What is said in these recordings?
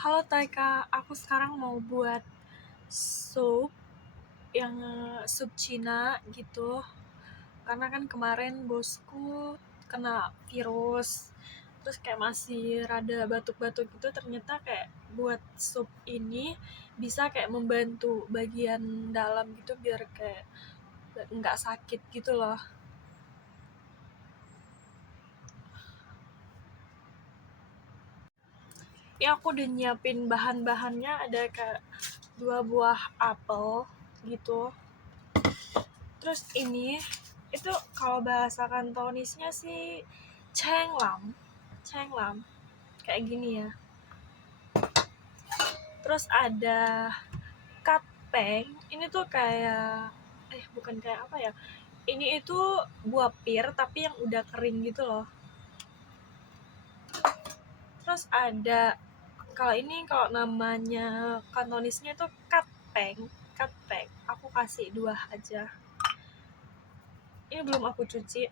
Halo Taika, aku sekarang mau buat sup yang sup Cina gitu. Karena kan kemarin bosku kena virus, terus kayak masih rada batuk-batuk gitu. Ternyata kayak buat sup ini bisa kayak membantu bagian dalam gitu biar kayak nggak sakit gitu loh. Ya aku udah nyiapin bahan-bahannya, ada kayak 2 buah apel gitu. Terus ini itu kalau bahasa Kantonisnya sih cenglam, cenglam kayak gini ya. Terus ada katpeng, ini tuh kayak bukan kayak apa ya, ini itu buah pir tapi yang udah kering gitu loh. Terus ada kalau namanya Kantonisnya itu katpeng, katpeng aku kasih 2 aja. Ini belum aku cuci.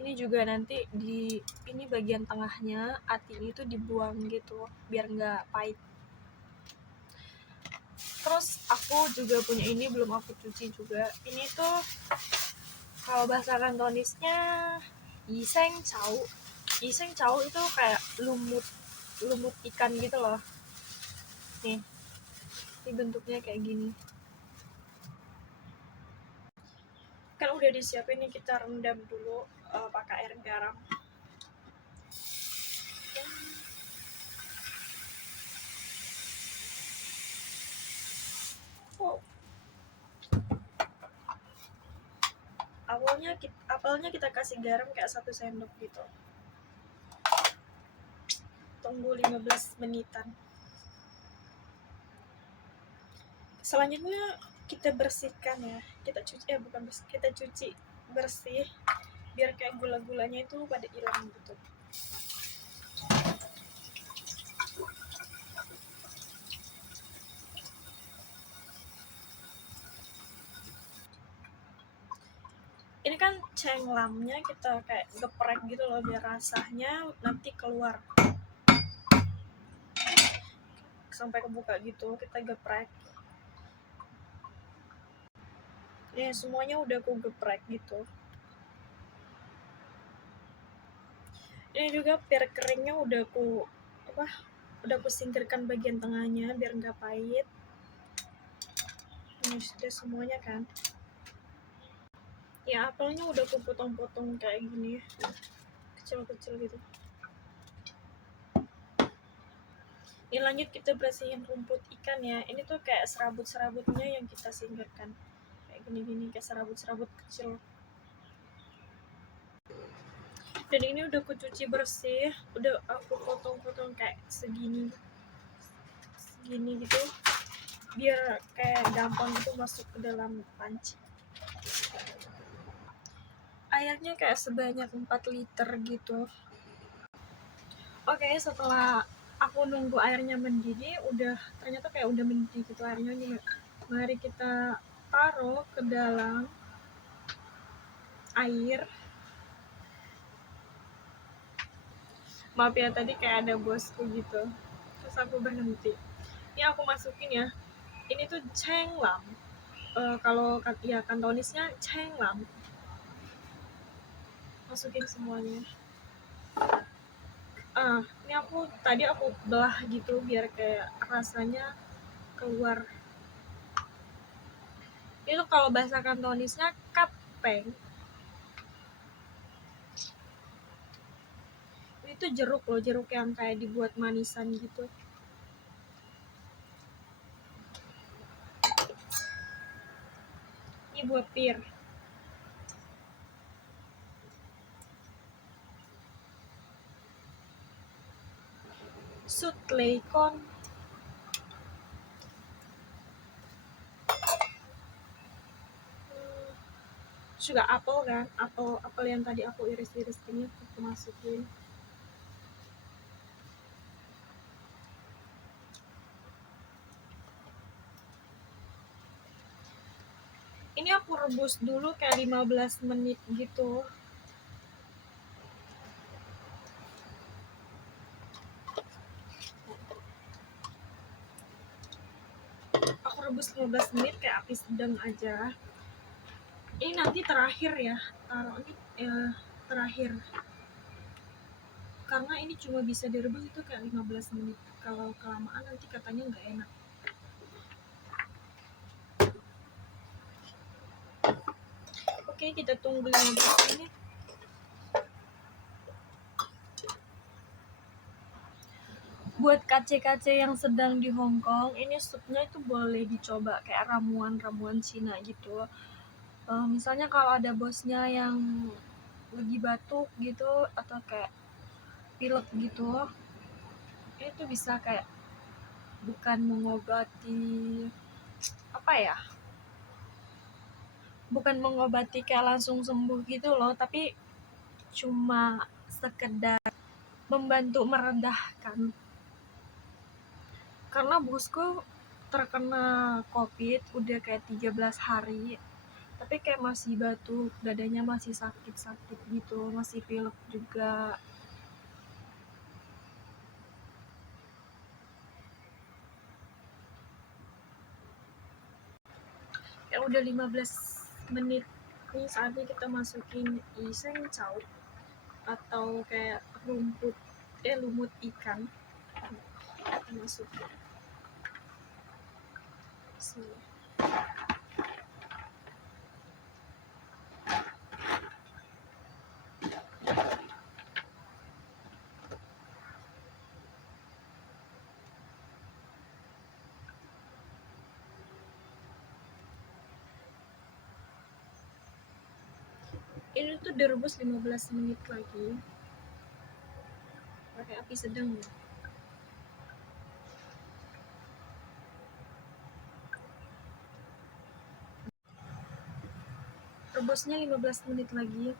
Ini juga nanti ini bagian tengahnya, atinya itu dibuang gitu biar nggak pahit. Terus aku juga punya ini, belum aku cuci juga. Ini tuh kalau bahasa Kantonisnya yiseng chow. Yiseng chow itu kayak lumut lumut ikan gitu loh. Nih, ini bentuknya kayak gini. Kan udah disiapin nih, kita rendam dulu pakai air garam. Oh, apelnya kita kasih garam kayak 1 sendok gitu. Tunggu 15 menitan. Selanjutnya kita bersihkan ya, kita cuci bersih biar kayak gula-gulanya itu pada hilang gitu. Ini kan cenglamnya kita kayak geprek gitu loh biar rasanya nanti keluar sampai kebuka gitu, kita geprek. Ya semuanya udah aku geprek gitu. Ini juga pir keringnya udah aku singkirkan bagian tengahnya biar nggak pahit. Ini sudah semuanya kan. Ya apelnya udah aku potong-potong kayak gini, kecil-kecil gitu. Ini lanjut kita bersihin rumput ikan ya. Ini tuh kayak serabut-serabutnya yang kita singkirkan. Kayak gini-gini, kayak serabut-serabut kecil. Dan ini udah aku cuci bersih, udah aku potong-potong kayak segini gitu, biar kayak gampang gitu masuk ke dalam panci. Airnya kayak sebanyak 4 liter gitu. Oke, setelah aku nunggu airnya mendidih, ternyata kayak udah mendidih gitu airnya. Mari kita taruh ke dalam air. Maaf ya, tadi kayak ada bosku gitu, terus aku berhenti. Ini aku masukin ya, ini tuh cenglam. Kalau ya Kantonisnya cenglam. Masukin semuanya. Ini tadi aku belah gitu biar kayak rasanya keluar. Itu kalau bahasa Kantonisnya katpeng. Itu jeruk loh, jeruk yang kayak dibuat manisan gitu. Ini buat pir. Sutleikon. Juga apel kan, apel yang tadi aku iris-iris ini aku masukin. Ini aku rebus dulu kayak 15 menit gitu. rebus 15 menit kayak api sedang aja. Ini nanti terakhir ya, taruh ini terakhir, karena ini cuma bisa direbus itu kayak 15 menit. Kalau kelamaan nanti katanya nggak enak. Oke, kita tunggu 15 menit. Buat KC-KC yang sedang di Hong Kong, ini supnya itu boleh dicoba kayak ramuan-ramuan Cina gitu. Misalnya kalau ada bosnya yang lagi batuk gitu atau kayak pilek gitu, itu bisa kayak bukan mengobati apa ya, bukan mengobati kayak langsung sembuh gitu loh, tapi cuma sekedar membantu meredahkan. Karena bosku terkena COVID udah kayak 13 hari, tapi kayak masih batuk, dadanya masih sakit-sakit gitu, masih pilek juga. Ya udah 15 menit. Ini saatnya kita masukin iseng chow atau kayak lumut ikan. Kita masukin. Ini tuh direbus 15 menit lagi pakai api sedang ya. Rebusnya 15 menit lagi.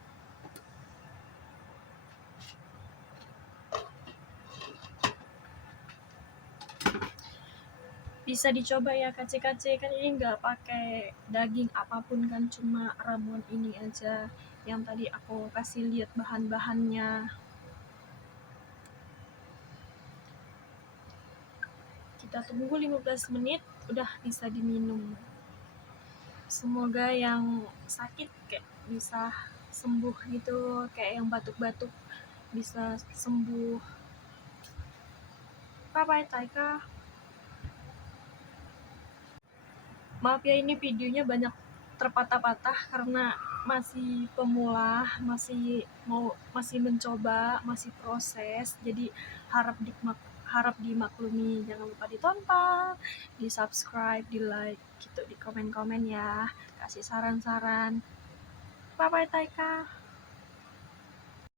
Bisa dicoba ya KC-KC, kan ini nggak pakai daging apapun kan, cuma ramuan ini aja yang tadi aku kasih lihat bahan-bahannya. Kita tunggu 15 menit, udah bisa diminum. Semoga yang sakit kayak bisa sembuh gitu, kayak yang batuk-batuk bisa sembuh. Bye bye Taika. Maaf ya, ini videonya banyak terpatah-patah karena masih pemula, masih mencoba, masih proses. Jadi harap dimaklumi. Jangan lupa ditonton, di subscribe, di like gitu, di komen-komen ya, kasih saran-saran. Bye bye Taika.